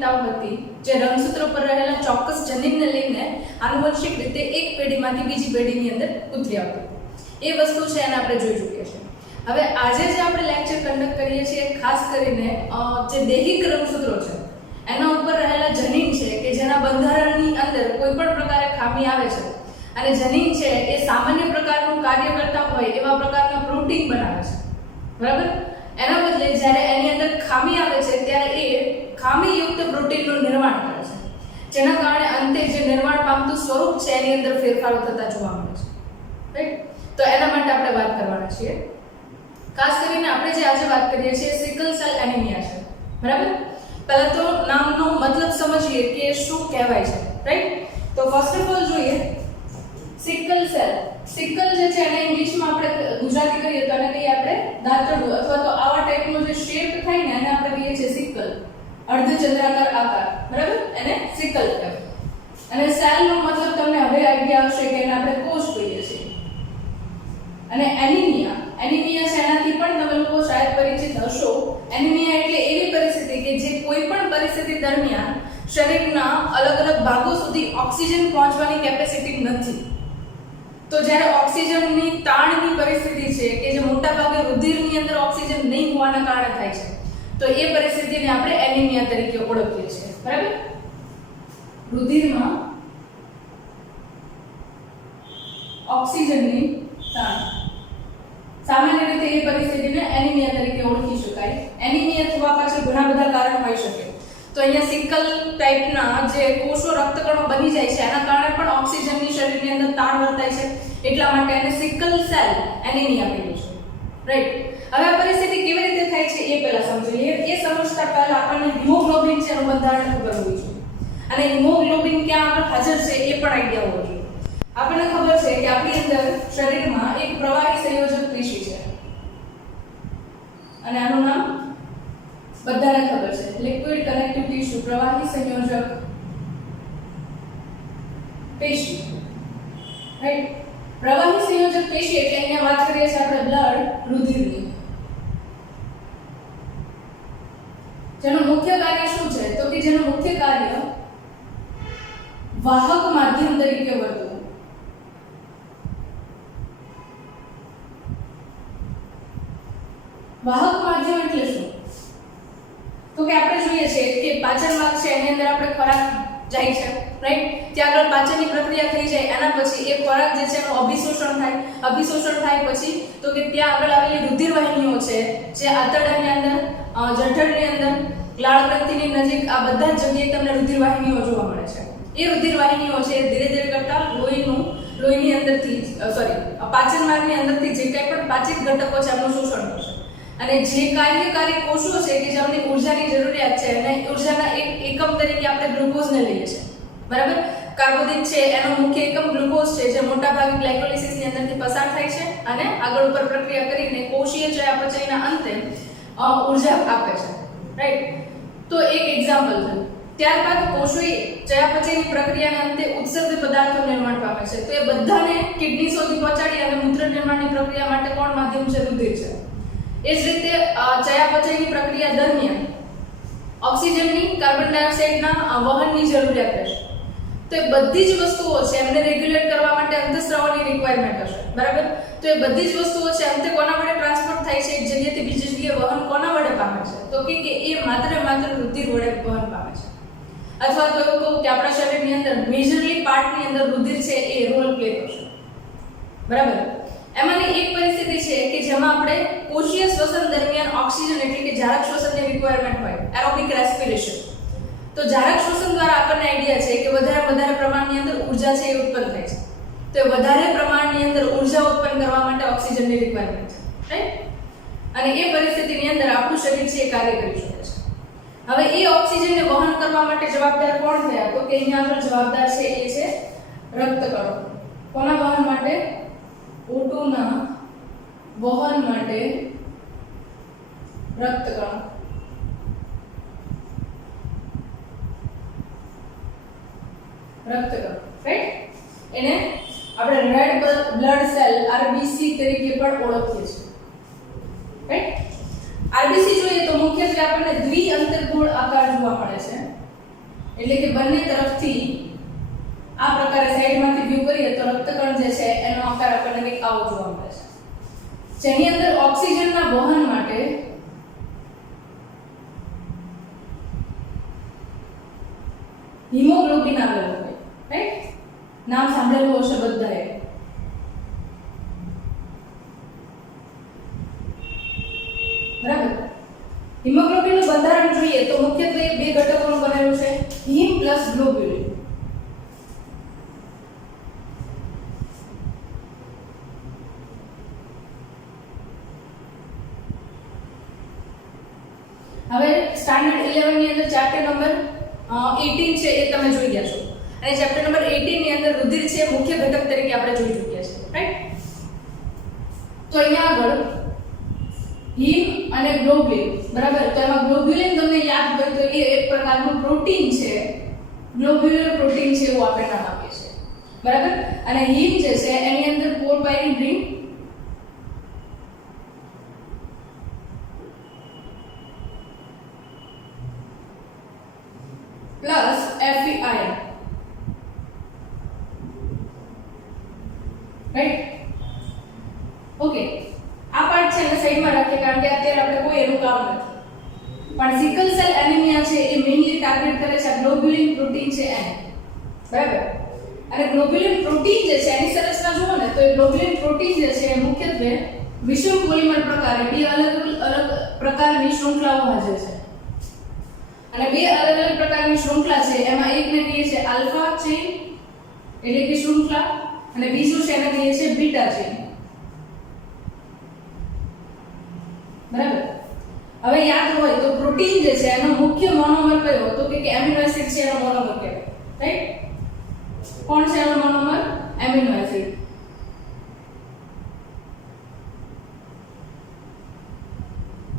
વિવિધતાઓ હતી જે રંગસૂત્રો પર રહેલા ચોક્કસ જનીનને લઈને આનુવંશિક રીતે એક પેઢીમાંથી બીજી પેઢીની અંદર ઉતરી આવતી. એ વસ્તુ છે એને આપણે જોઈ ચૂક્યા છીએ. હવે આજે જે આપણે લેક્ચર કન્ડક્ટ કરીએ છીએ ખાસ કરીને જે દૈહિક રંગસૂત્રો છે એના ઉપર રહેલા જનીન છે કે જેના બંધારણની અંદર કોઈ પણ પ્રકારે ખામી આવે છે અને જનીન છે એ સામાન્ય પ્રકારનું કાર્ય કરતા હોય એવા પ્રકારના પ્રોટીન બનાવે છે, બરાબર. એના બદલે જ્યારે એની અંદર ખામી આવે છે ત્યારે એ ખામીયુક્ત પ્રોટીનનું નિર્માણ કરે છે, જેના કારણે અંતે જે નિર્માણ પામતું સ્વરૂપ છે એની અંદર ફેરફારો થતા જોવા મળે છે, રાઈટ. તો એના માટે આપણે વાત કરવાના છીએ. ખાસ કરીને આપણે જે આજે વાત કરીએ છીએ સિકલ સેલ એનિમિયા છે, બરાબર. પહેલા તો નામનો મતલબ સમજીએ કે શું કહેવાય છે, રાઈટ. તો ફર્સ્ટ ઓફ ઓલ જોઈએ સિકલ સેલ. સિકલ જે છે એને ઇંગ્લિશમાં આપણે ગુજરાતી કરીએ તો એને કહીએ આપણે દાંતરડું, અથવા તો આવા ટાઈપનો જે શેપ થાય ને એને આપણે કહીએ છીએ સિકલ, અર્ધચંદ્રાકાર આકાર, બરાબર. એને સિકલ કહેવાય. અને સેલનો મતલબ તમને હવે આઈડિયા આવશે કે એને આપણે કોષ કહીએ છીએ. અને એનિમિયા છે એનાથી પણ તમે લોકો શાયદ પરિચિત હશો. એનિમિયા એટલે એવી પરિસ્થિતિ કે જે કોઈ પણ પરિસ્થિતિ દરમિયાન શરીરના અલગ અલગ ભાગો સુધી ઓક્સિજન પહોંચવાની કેપેસિટી નથી. તો જ્યારે ઓક્સિજનની તાણની પરિસ્થિતિ છે કે જે મોટા ભાગે રુધિરની અંદર ઓક્સિજન નહીં હોવાના કારણે થાય છે, તો એ પરિસ્થિતિને આપણે એનિમિયા તરીકે ઓળખીએ છીએ, બરાબર. રુધિરમાં ઓક્સિજનની તાણ, સામાન્ય રીતે એ પરિસ્થિતિને એનિમિયા તરીકે ઓળખી શકાય. એનિમિયા થવા પાછળ ઘણા બધા કારણ હોઈ શકે. તો અહીંયા સિકલ ટાઈપના જે કોષો રક્તકણો બની જાય છે એના કારણે પણ ઓક્સિજનની શરીરની અંદર તાણ વર્તાય છે, એટલા માટે એને સિકલ સેલ એનિમિયા કહીએ છીએ, રાઈટ. હવે આ પરિસ્થિતિ કેવી રીતે થાય છે એ પહેલા સમજી લઈએ. એ સમજતા પહેલા આપણને હિમોગ્લોબિન છે એનું બંધારણ ખબર હોવી જોઈએ, અને હિમોગ્લોબિન ક્યાં આગળ હાજર છે એ પણ આઈડિયા હોવો જોઈએ. આપણને ખબર છે કે આપણી અંદર શરીરમાં એક પ્રવાહી સંયોજક પેશી છે, અને આનું નામ બધાને ખબર છે, લિક્વિડ કનેક્ટિવ ટિશ્યુ, પ્રવાહી સંયોજક પેશી, રાઈટ. પ્રવાહી સંયોજક પેશી એટલે અહીંયા વાત કરીએ છીએ આપણે બ્લડ, રુધિરની. જેનું મુખ્ય કાર્ય શું છે? તો કે જેનું મુખ્ય કાર્ય વાહક માધ્યમ તરીકે વર્તવું. વાહક માધ્યમ એટલે શું? તો કે આપણે જોઈએ છે કે પાચન માર્ગ છે એની અંદર આપણે ખોરાક જાય છે, રાઈટ. ત્યાં આગળ પાચનની પ્રક્રિયા થઈ જાય, એના પછી એ ખોરાક જે છે એનું અભિશોષણ થાય. અભિશોષણ થાય પછી તો કે ત્યાં આગળ આવેલી રુધિર વાહિનીઓ છે જે આંતરડાની અંદર, જઠરની અંદર, લાળ ગ્રંથિની નજીક, આ બધા જ જગ્યાએ તમને રુધિર વાહિનીઓ જોવા મળે છે. એ રુધિર વાહિનીઓ છે ધીરે ધીરે કરતા લોહીની અંદરથી પાચન માર્ગની અંદરથી જે કંઈ પણ પાચિત ઘટકો છે એમનું શોષણ કરશે. અને જે કાર્યકારી કોષો છે કે જેમને ઊર્જાની જરૂરિયાત છે અને ઊર્જાના એક એકમ તરીકે આપણે ગ્લુકોઝને લઈએ છીએ, બરાબર. કાર્બોદિત છે એનો મુખ્ય એકમ ગ્લુકોઝ છે જે મોટાભાગે ગ્લાયકોલિસિસની અંદરથી પસાર થાય છે અને આગળ ઉપર પ્રક્રિયા કરીને કોષીય ચયાપચયના અંતે ઊર્જા આપે છે, રાઈટ. તો એક એક્ઝામ્પલ છે. ત્યારબાદ કોષોએ ચયાપચયની પ્રક્રિયાના અંતે ઉત્સર્જિત પદાર્થો નિર્માણ પામે છે. તો એ બધાને કિડની સુધી પહોંચાડી અને મૂત્ર નિર્માણની પ્રક્રિયા માટે કોણ માધ્યમ છે? રુધિર છે. એ જ રીતે ચયાપચયની પ્રક્રિયા દરમિયાન ઓક્સિજનની, કાર્બન ડાયોક્સાઇડના વહનની જરૂરિયાત રહેશે. તો એ બધી જ વસ્તુઓ છે એમને રેગ્યુલેટ કરવા માટે અંતઃસ્રાવની રિક્વાયરમેન્ટ હશે, બરાબર. તો એ બધી જ વસ્તુઓ છે અંતે કોના વડે ટ્રાન્સપોર્ટ થાય છે? એક જગ્યાએથી બીજી જગ્યાએ વહન કોના વડે પામે છે? તો કે એ માત્ર રુધિર વડે વહન પામે છે. અથવા તો એવું કહું કે આપણા શરીરની અંદર મેજરલી પાર્ટની અંદર રુધિર છે એ રોલ પ્લે કરશે, બરાબર. એમાંની એક પરિસ્થિતિ છે કે જેમાં આપણે કોષીય શ્વસન દરમિયાન ઓક્સિજન એટલે કે જરાક શ્વસનની રિક્વાયરમેન્ટ હોય, એરોબિક રેસ્પિરેશન. તો જરાક શ્વસન દ્વારા આપણને આઈડિયા છે કે વધારે પ્રમાણની અંદર ઊર્જા છે એ ઉત્પન્ન થાય છે. તો વધારે પ્રમાણની અંદર ઊર્જા ઉત્પન્ન કરવા માટે ઓક્સિજનની રિક્વાયરમેન્ટ છે, રાઈટ. અને એ પરિસ્થિતિની અંદર આપણું શરીર છે એ કાર્ય કરી શકે છે. હવે એ ઓક્સિજનને વહન કરવા માટે જવાબદાર કોણ થયા? તો કે અહીંયા આગળ જવાબદાર છે એ છે રક્તકણો. કોના વહન માટે? O2 ના વહન માટે રક્તકણો. રાઈટ. એને આપણે રેડ બ્લડ સેલ RBC તરીકે પણ ઓળખીએ છીએ, રાઈટ. RBC જોઈએ તો મુખ્યત્વે આપણને દ્વિઅંતર્ગોળ આકાર જોવા મળે છે. એટલે કે બંને તરફથી આ પ્રકારે સાઈડમાંથી વ્યૂ કરીએ તો રક્તકણ જે છે એનો આકાર આપણને કંઈક આવો જોવા મળે છે, જેની અંદર ઓક્સિજનના વહન માટે હિમોગ્લોબિન આવેલું હોય, રાઈટ? નામ સાંભળેલું હશે બધાએ. બરાબર. હિમોગ્લોબિનનું બંધારણ જોઈએ તો મુખ્યત્વે બે ઘટકોનું બનેલું છે, હિમ પ્લસ ગ્લોબ્યુલિન. હવે સ્ટાન્ડર્ડ 11 ની અંદર ચેપ્ટર નંબર 18 છે એ તમે જોઈ ગયા છો, અને ચેપ્ટર નંબર 18 ની અંદર રુધિર છે મુખ્ય ઘટક તરીકે આપણે જોઈ ચૂક્યા છે, રાઈટ? તો અહીંયા આગળ હિમ અને ગ્લોબ્યુલિન, બરાબર? તો એમાં ગ્લોબ્યુલિન તમને યાદ હોય તો એ એક પ્રકારનું પ્રોટીન છે, ગ્લોબ્યુલર પ્રોટીન છે એવું આપણે નામ આપીએ છીએ, બરાબર? અને હિમ જે છે એની અંદર porphyrin ring plus Fe ion, right? Okay, આ પાર્ટ છે એને સાઈડમાં રાખીએ કારણ કે અત્યારે આપણે કોઈ એનું કામ નથી. પણ સિકલ સેલ એનિમિયા છે એ મેઇનલી ટાર્ગેટ કરે છે ગ્લોબ્યુલિન પ્રોટીન છે એને, બરાબર? અને ગ્લોબ્યુલિન પ્રોટીન જે છે એની સંરચના જુઓ ને તો એ ગ્લોબ્યુલિન પ્રોટીન જે છે એ મુખ્યત્વે વિષમ પોલિમર પ્રકારે બે અલગ અલગ પ્રકારની શૃંખલાઓ હાજર છે, અને બે અલગ અલગ પ્રકારની શૃંખલા છે એમાં એકને કહીએ છે આલ્ફા ચેઇન એટલે કે શૃંખલા, અને બીજું છે એને કહીએ છે બીટા ચેઇન, બરાબર? હવે યાદ હોય તો પ્રોટીન જે છે એનો મુખ્ય મોનોમર કયો હતો કે એમિનો એસિડ છે એનો મોનોમર કહેવાય, રાઈટ? કોણ છે એનો મોનોમર? Amino acid.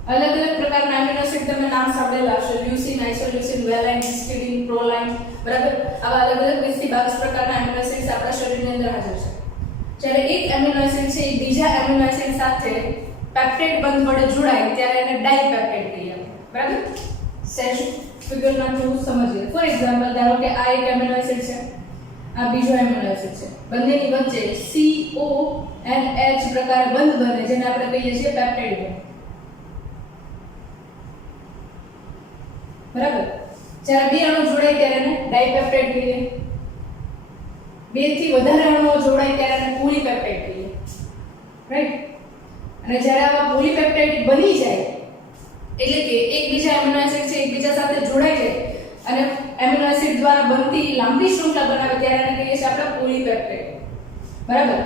અલગ અલગ પ્રકારના એમિનો એસિડ તમે નામ સાંભળેલા હશે, લ્યુસીન, આઇસોલ્યુસીન, વેલાઇન, હિસ્ટીડીન, પ્રોલાઇન, બરાબર? આવા અલગ અલગ 20 થી 22 પ્રકારના એમિનો એસિડ્સ આપણા શરીરની અંદર હાજર છે. જ્યારે એક એમિનો એસિડ છે એ બીજા એમિનો એસિડ સાથે પેપ્ટાઇડ બંધ વડે જોડાય ત્યારે એને ડાઇપેપ્ટાઇડ કહીએ, બરાબર? સેશ ફિગરના થ્રુ સમજીએ. ફોર એક્ઝામ્પલ, ધારો કે આ એક એમિનો એસિડ છે, આ બીજો એમિનો એસિડ છે, બંનેની વચ્ચે CONH પ્રકાર બંધ બને જેને આપણે કહીએ છીએ પેપ્ટાઇડ બંધ, બરાબર? જ્યારે બે અણુ જોડાય ત્યારે એને ડાઇપેપ્ટાઇડ કહીએ, બે થી વધારે અણુઓ જોડાય ત્યારે એને પોલીપેપ્ટાઇડ કહીએ, રાઈટ? અને જ્યારે આવા પોલીપેપ્ટાઇડ બની જાય એટલે કે એકબીજા એમિનો એસિડ છે એકબીજા સાથે જોડાઈ જાય અને એમિનો એસિડ દ્વારા બનતી લાંબી શૃંખલા બનાવે ત્યારે એને કહીએ છીએ આપણે પોલીપેપ્ટાઇડ, બરાબર?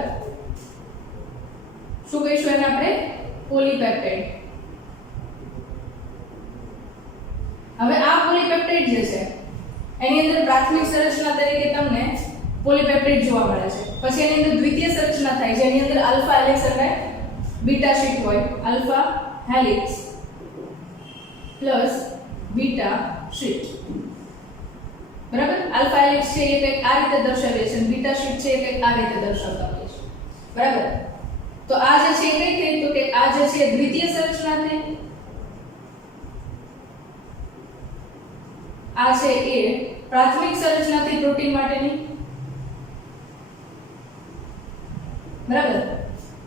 શું કહીશું એને આપણે? પોલીપેપ્ટાઇડ. હવે આ પોલીપેપ્ટાઇડ જે છે એની અંદર પ્રાથમિક સંરચના તરીકે તમને પોલીપેપ્ટાઇડ જોવા મળે છે, પછી એની અંદર દ્વિતીય સંરચના થાય જેની અંદર આલ્ફા હેલિક્સ અને બીટા શીટ હોય, alpha helix plus beta sheet, બરાબર? આલ્ફા હેલિક્સ છે એ કંઈક આ રીતે દર્શાવીએ છીએ, બીટા શીટ છે એ કંઈક આ રીતે દર્શાવતા હોઈએ છીએ, બરાબર? તો આ જે છે એ કઈ થઈ તો કે આ જે છે દ્વિતીય સંરચના થઈ, આ છે એ પ્રાથમિક સંરચનાથી પ્રોટીન માટેની, બરાબર?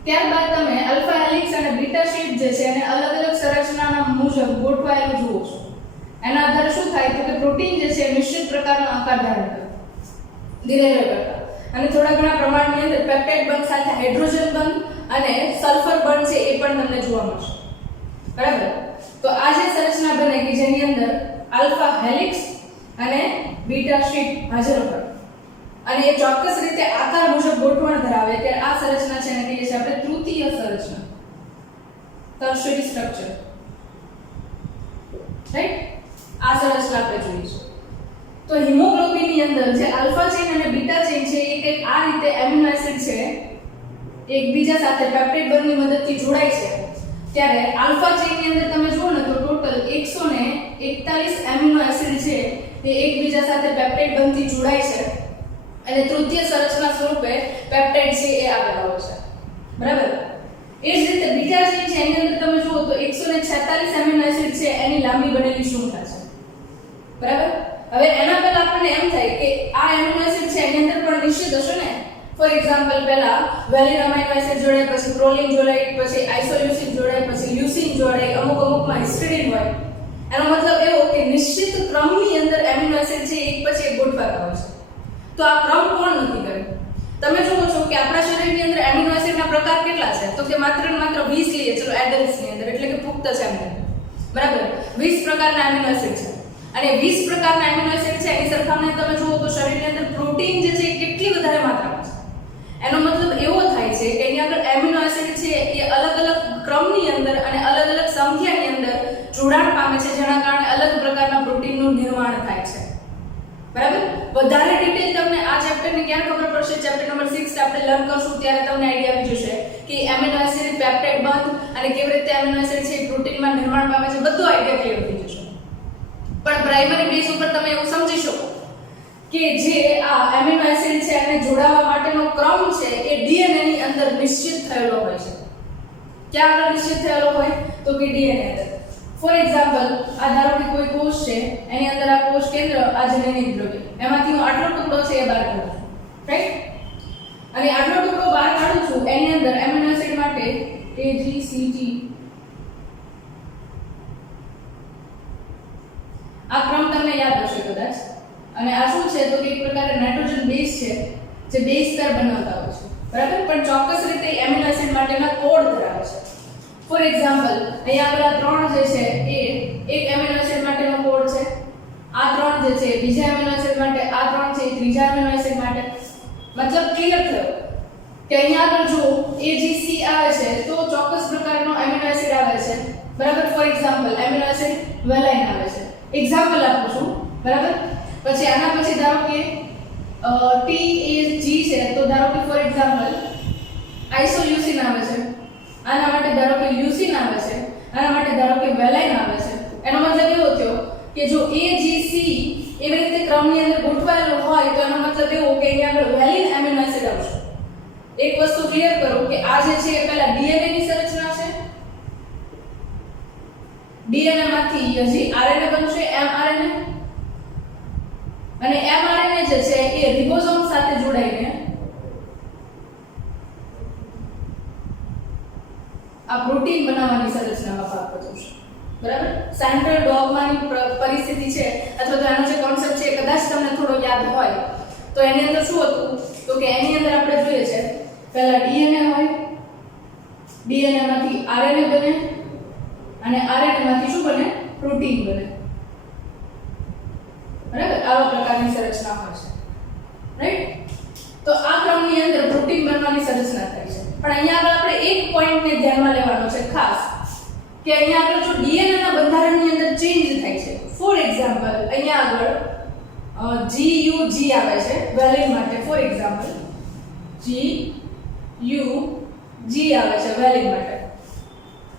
ત્યારબાદ તમે આલ્ફા હેલિક્સ અને બીટા શીટ જે છે એને અલગ અલગ સંરચનાના મુજબ ગોઠવાયેલું જુઓ છો. એના આધારે શું થાય તો કે પ્રોટીન જે છે નિશ્ચિત પ્રકારનો આકાર ધારણ કરે, ધીરે ધીરે કરતા, અને થોડા ઘણા પ્રમાણની અંદર પેપ્ટાઇડ બંધ સાથે હાઇડ્રોજન બંધ અને સલ્ફર બંધ છે એ પણ તમને જોવા મળશે, બરાબર? તો આ જે સંરચના બને કે જેની અંદર આલ્ફા હેલિક્સ અને બીટા શીટ હાજર હોય અને એ ચોક્કસ રીતે આકાર મુજબ ગોઠવણ ધરાવે ત્યારે આ સંરચના છે એને કહીએ છીએ આપણે તૃતીય સંરચના, ટર્શરી સ્ટ્રક્ચર, રાઈટ? આ સંરચના આપણે જોઈશું. તો હિમોગ્લોબિન ની અંદર જે આલ્ફા ચેઇન અને બીટા ચેઇન છે એ કંઈક આ રીતે એમિનો એસિડ છે એકબીજા સાથે પેપ્ટાઇડ બંધની મદદથી જોડાય છે ત્યારે આલ્ફા ચેઇન ની અંદર તમે જુઓ ને તો ટોટલ 141 એમિનો એસિડ છે તે એકબીજા સાથે પેપ્ટાઇડ બંધથી જોડાય છે અને તૃતીય સંરચના સ્વરૂપે પેપ્ટાઇડ છે એ આવેલા હોય છે, બરાબર? એ જ રીતે બીટા ચેઇન છે એની અંદર તમે જુઓ તો 146 એમિનો એસિડ છે એની લાંબી બનેલી શૃંખલા છે, બરાબર? હવે એના પહેલા આપણને એમ થાય કે આ એમિનો એસિડ છે એની અંદર પણ નિશ્ચિત હશે ને. ફોર એક્ઝામ્પલ પહેલા વેલિન અમાઇનો એસિડ જોડાય, પછી પ્રોલિન જોડાય, પછી આઇસોલ્યુસિન જોડાય, પછી લ્યુસિન જોડાય, અમુકમાં હિસ્ટિડીન હોય. એનો મતલબ એવો કે નિશ્ચિત ક્રમની અંદર એમિનો એસિડ છે એક પછી એક ગોઠવાતા હોય છે. તો આ ક્રમ કોણ નક્કી કરે? તમે જુઓ છો કે આપણા શરીરની અંદર એમિનો એસિડના પ્રકાર કેટલા છે? તો કે માત્ર ને માત્ર 20 લઈએ ચલો એડલ્ટ્સની અંદર, એટલે કે પુખ્ત છે એમની અંદર. બરાબર, 20 પ્રકારના એમિનો એસિડ છે. અને 20 પ્રકારના એમિનો એસિડ છે એની સરખામણીએ તમે જુઓ તો શરીરની અંદર પ્રોટીન જે છે એ કેટલી વધારે માત્રામાં છે. એનો મતલબ એવો થાય છે કે અહીંયા આગળ એમિનો એસિડ છે એ અલગ અલગ ક્રમની અંદર અને અલગ અલગ સંખ્યાની અંદર જોડાણ પામે છે, જેના કારણે અલગ પ્રકારના પ્રોટીનનું નિર્માણ થાય છે. બરાબર, વધારે ડિટેલ તમને આ ચેપ્ટરની ક્યાં ખબર પડશે? ચેપ્ટર નંબર 6 આપણે લર્ન કરશું ત્યારે તમને આઈડિયા આવી જશે કે એમિનો એસિડ પેપ્ટાઇડ બંધ અને કેવી રીતે એમિનો એસિડ છે પ્રોટીનમાં નિર્માણ પામે છે, બધું આઈડિયા ક્લિયર થઈ જશે. પણ પ્રાઇમરી બેઝ ઉપર તમે એવું સમજી શકો કે જે આ એમિનો એસિડ છે એને જોડાવા માટેનો ક્રમ છે એ ડીએનએ ની અંદર નિશ્ચિત થયેલો હોય છે. ક્યાં આગળ નિશ્ચિત થયેલો હોય? તો કે ડીએનએ અંદર. ફોર એક્ઝામ્પલ, આ ધારો કે કોઈ કોષ છે, એની અંદર આ કોષ કેન્દ્ર આ જનીનિક દ્રવ્ય, એમાંથી હું આટલો ટુકડો છે એ બહાર કાઢું છું, રાઈટ? અને આટલો ટુકડો બહાર કાઢું છું, એની અંદર એમિનો એસિડ માટે AGCT આ ક્રમ તમને યાદ હશે કદાચ. અને આ શું છે? તો કે એક પ્રકારે નાઇટ્રોજન બેઝ છે જે બેઝ પેર બનાવતા હોય છે. બરાબર, પણ ચોક્કસ રીતે એમિનો એસિડ માટેના કોડ ધરાવે છે. ફોર એક્ઝામ્પલ, અહીંયા આગળ આ 3 જે છે એ એક એમિનો એસિડ માટેનો કોડ છે, આ 3 જે છે બીજા એમિનો એસિડ માટે, આ 3 છે ત્રીજા એમિનો એસિડ માટે. મતલબ ક્લિયર થયો કે અહીંયા આગળ જો AGC આવે છે તો ચોક્કસ પ્રકારનો એમિનો એસિડ આવે છે. બરાબર, ફોર એક્ઝામ્પલ એમિનો એસિડ વેલાઇન આવે છે. એક્ઝામ્પલ આપું છું. બરાબર, પછી આના પછી ધારો કે TAG છે તો ધારો કે ફોર એક્ઝામ્પલ આઇસોલ્યુસિન આવે છે. આના માટે ધારો કે લ્યુસિન આવે છે, આના માટે ધારો કે વેલાઇન આવે છે. એનો મતલબ એવો થયો કે જો AGC એવી રીતે ક્રમની અંદર ગોઠવાયેલો હોય તો એનો મતલબ એવો કે અહીંયા આગળ વેલિન એમિનો એસિડ આવશે. એક વસ્તુ ક્લિયર કરો કે આ જે છે એ પહેલા ડીએનએ ની સંરચના છે. ડીએનએ માંથી હજી આરએનએ બનશે, mRNA. અને mRNA જે છે એ રિબોસોમ સાથે જોડાઈને આ પ્રોટીન બનાવવાની સંરચનામાં ભાગ ભજવશે. બરાબર, સેન્ટ્રલ ડોગમાની પરિસ્થિતિ છે અથવા તો એનો જે કોન્સેપ્ટ છે કદાચ તમને થોડો યાદ હોય તો એની અંદર શું હતું? તો કે એની અંદર આપણે જોઈએ છે પહેલા ડીએનએ હોય, ડીએનએ માંથી આરએનએ બને અને આરએનએ માંથી શું બને? પ્રોટીન બને. બરાબર, આવા પ્રકારની સંરચના હોય છે, રાઈટ? તો આ ક્રમની અંદર પ્રોટીન બનવાની સંરચના થાય છે. પણ અહીંયા આગળ આપણે એક પોઈન્ટને ધ્યાનમાં લેવાનો છે ખાસ કે અહીંયા આગળ જો ડીએનએ ના બંધારણની અંદર ચેન્જ થાય છે. ફોર એક્ઝામ્પલ, અહીંયા આગળ GUG આવે છે વેલિન માટે. ફોર એક્ઝામ્પલ GUG આવે છે વેલિન માટે.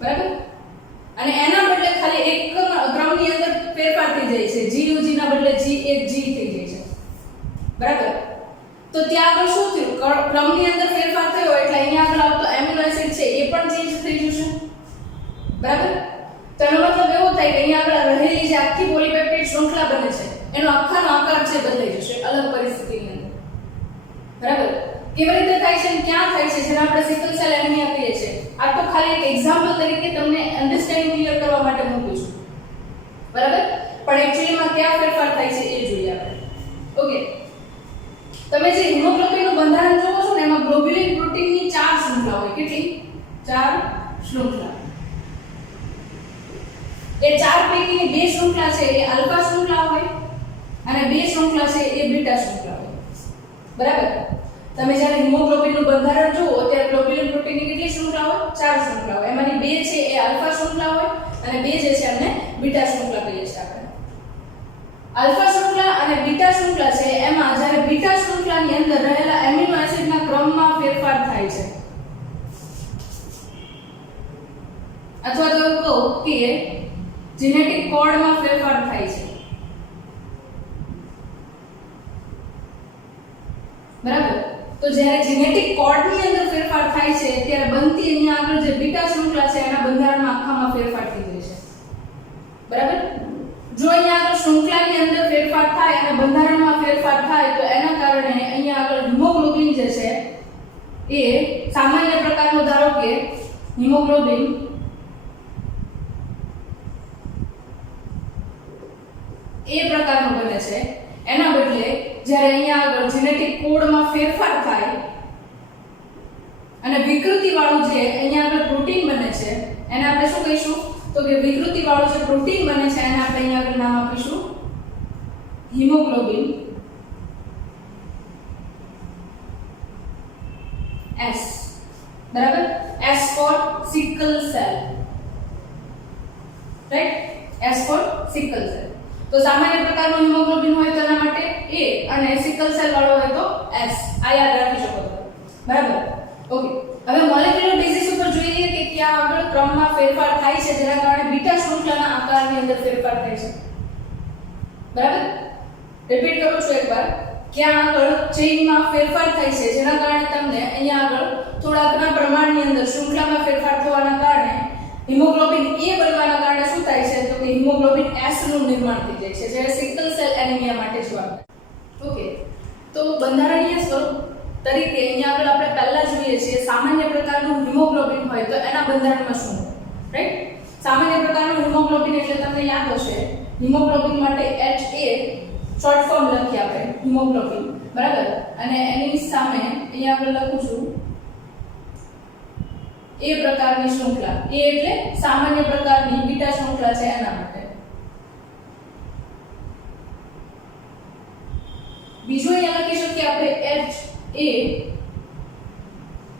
બરાબર, અને એના બદલે ખાલી એક ક્રમની અંદર ફેરફાર થઈ જાય છે. GUG ના બદલે GHG થઈ જાય છે. બરાબર, તો ત્યાં આગળ શું થયું? ક્રમની અંદર ફેરફાર થયો એટલે અહીંયા આગળ આવતો એમિનો એસિડ છે એ પણ ચેન્જ થઈ જશે. બરાબર, તો એનો મતલબ એવો થાય કે અહીંયા આગળ રહેલી જે આખી પોલીપેપ્ટાઇડ શૃંખલા બને છે એનો આખાનો આકાર છે બદલાઈ જશે અલગ પરિસ્થિતિની અંદર. બરાબર, કેવી રીતે થાય છે અને ક્યાં થાય છે જેને આપણે સિકલ સેલ એનિમિયા કહીએ છીએ. આ તો ખાલી એક એક્ઝામ્પલ તરીકે તમને અન્ડરસ્ટેન્ડિંગ ક્લિયર કરવા માટે મૂક્યું છું. બરાબર, પણ એક્ચ્યુઅલીમાં ક્યાં ફેરફાર થાય છે એ જોઈએ આપણે. ઓકે, તમે જે હિમોગ્લોબિનનું બંધારણ જોવો છો ને એમાં ગ્લોબ્યુલિન પ્રોટીનની 4 શૃંખલા હોય. કેટલી? 4 શૃંખલા. એ 4 પૈકીની 2 શૃંખલા છે એ આલ્ફા શૃંખલા હોય અને 2 શૃંખલા છે એ બીટા શૃંખલા હોય. બરાબર, તમે જ્યારે હિમોગ્લોબિનનું બંધારણ જુઓ ત્યારે ગ્લોબ્યુલિન પ્રોટીનની કેટલી શૃંખલા હોય? 4 શૃંખલા હોય. એમાંની 2 છે એ આલ્ફા શૃંખલા હોય અને 2 જે છે એમને બીટા શૃંખલા કહીએ છીએ આપણે. આલ્ફા શૃંખલા અને બીટા શૃંખલા છે એમાં જ્યારે બીટા શૃંખલાની અંદર રહેલા એમિનો એસિડના ક્રમમાં ફેરફાર થાય છે અથવા તો એવું કહું કે જેનેટિક કોડમાં ફેરફાર થાય છે. બરાબર, તો જ્યારે જેનેટિક કોડની અંદર ફેરફાર થાય છે ત્યારે બનતી અહીંયા આગળ જે બીટા શૃંખલા છે એના બંધારણમાં આખામાં ફેરફાર થઈ જાય છે. બરાબર, જો અહીંયા આગળ શૃંખલાની અંદર ફેરફાર થાય અને બંધારણમાં ફેરફાર થાય તો એના કારણે અહીંયા આગળ હિમોગ્લોબિન જે છે એ સામાન્ય પ્રકારનો ધારો કે હિમોગ્લોબિન એ પ્રકારનો બને છે, એના બદલે જ્યારે અહીંયા આગળ જેનેટિક કોડમાં ફેરફાર થાય અને વિકૃતિ વાળું જે અહીંયા આગળ પ્રોટીન બને છે એને આપણે શું કહીશું? તો કે વિકૃતિ વાળું જે પ્રોટીન બને છે એને આપણે અહીંયા આગળ નામ આપીશું હિમોગ્લોબિન S. બરાબર? S for sickle cell. Right? S for sickle cell. તો સામાન્ય પ્રકારનો હિમોગ્લોબિન હોય તો એના માટે A અને સિકલ સેલ વાળો હોય તો S. આ યાદ રાખી શકો છો. બરાબર? ઓકે. હવે મોલેક્યુલર બેઝિસ ઉપર જોઈએ કે ક્યાં આગળ ક્રમમાં ફેરફાર થાય છે જેના કારણે બીટા શૃંખલાના આકારની અંદર ફેરફાર થાય છે. બરાબર? રિપીટ કરું છું એકવાર. ક્યાં આગળ ચેઇનમાં ફેરફાર થાય છે જેના કારણે તમને અહીંયા આગળ થોડા ઘણા પ્રમાણની અંદર શૃંખલામાં ફેરફાર થવાના કારણે હિમોગ્લોબિન A બનવાના કારણે શું થાય છે? તો કે હિમોગ્લોબિન S નું નિર્માણ થઈ જાય છે જે સિકલ સેલ એનિમિયા માટે જવાબદાર. ઓકે. તો બંધારણીય સ્વરૂપ તરીકે અહીંયા આગળ આપણે પહેલા જોઈએ છીએ સામાન્ય પ્રકારનું હિમોગ્લોબિન હોય તો એના બંધારણમાં શું હોય? રાઈટ? સામાન્ય પ્રકારનું હિમોગ્લોબિન એટલે તમને યાદ હશે હિમોગ્લોબિન માટે HA શોર્ટ ફોર્મ લખી આપણે હિમોગ્લોબિન. બરાબર? અને એની સામે અહીંયા આગળ લખું છું એ પ્રકારની શૃંખલા. એ એટલે સામાન્ય પ્રકારની બીટા શૃંખલા છે એના માટે. બીજું અહીંયા લખી શકીએ આપણે